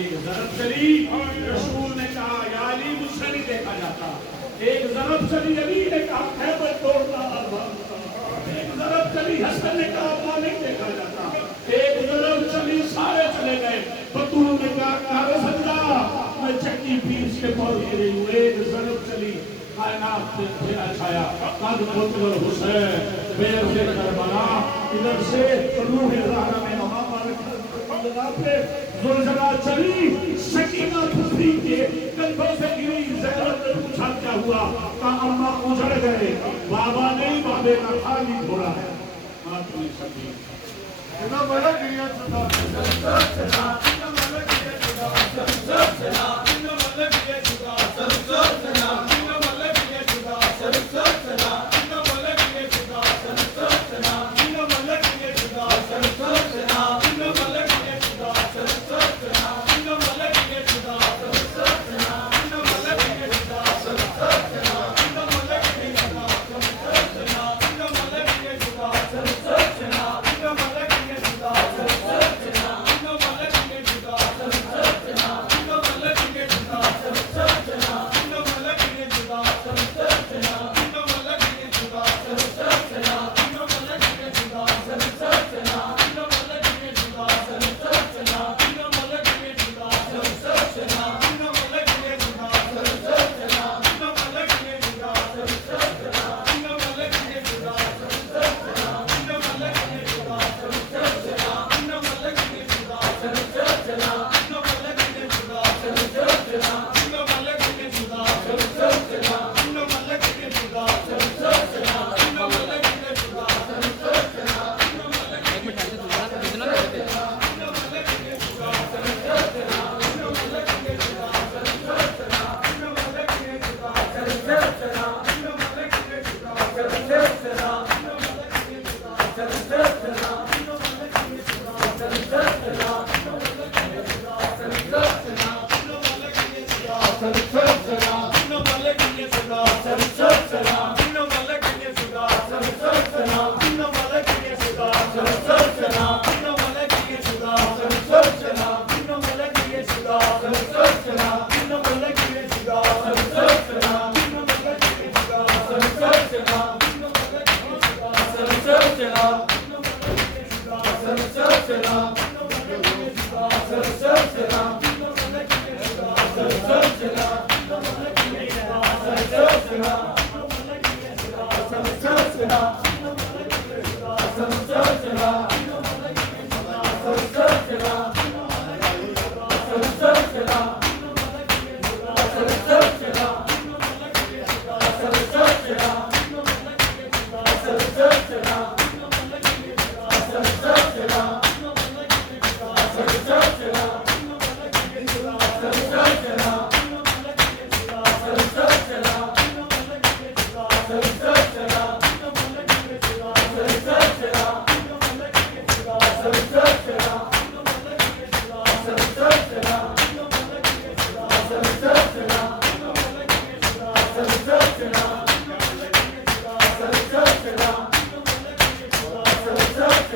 एक ज़रब चली, रसूल ने कहा या अली मुझसे नहीं देखा जाता। एक ज़रब चली, अली ने कहा खैबर तोड़ना आसान था। एक ज़रब चली, हसन ने कहा अल्लाह नहीं देखा जाता। एक ज़रब चली, सारे चले गए। बतूल ने कहा रसूलल्लाह मैं चक्की पीस के पहुंच गई हूँ। एक ज़रब चली, कायनात पे अंधेरा छाया। कद मुतवल हुसैन बेर से करबला, इधर से रूह ज़हरा में पे ज़ुलज़ला चली, सकीना पुत्री के कंधों से गिरी। ज़ैनब ने पूछा क्या हुआ? कहा अम्मा उजड़ गए। बाबा नहीं, बाबे का खाली घोड़ा है। मातुली सकी इतना बड़ा गिरिया चुका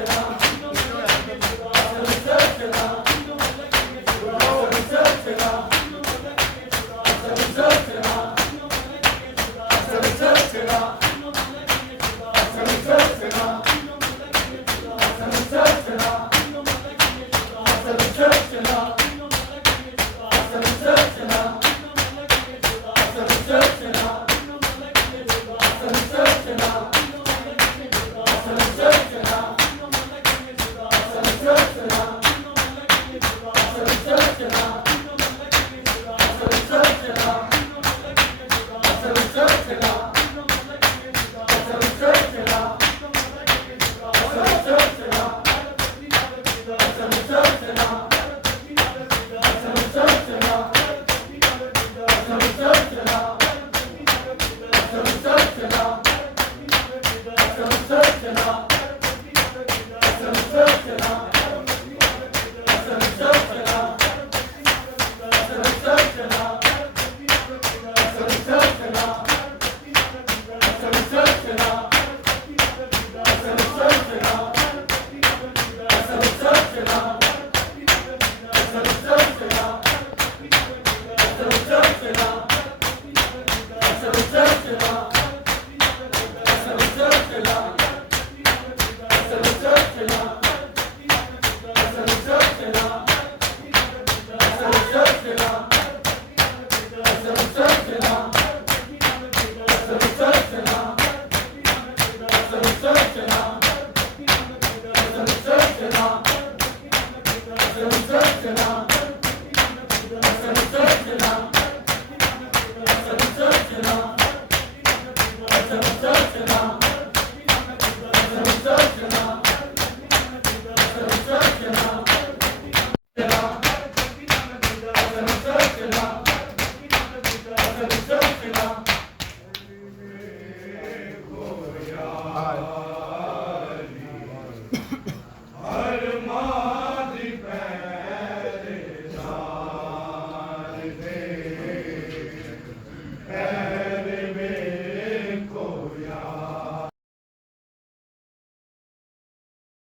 Sera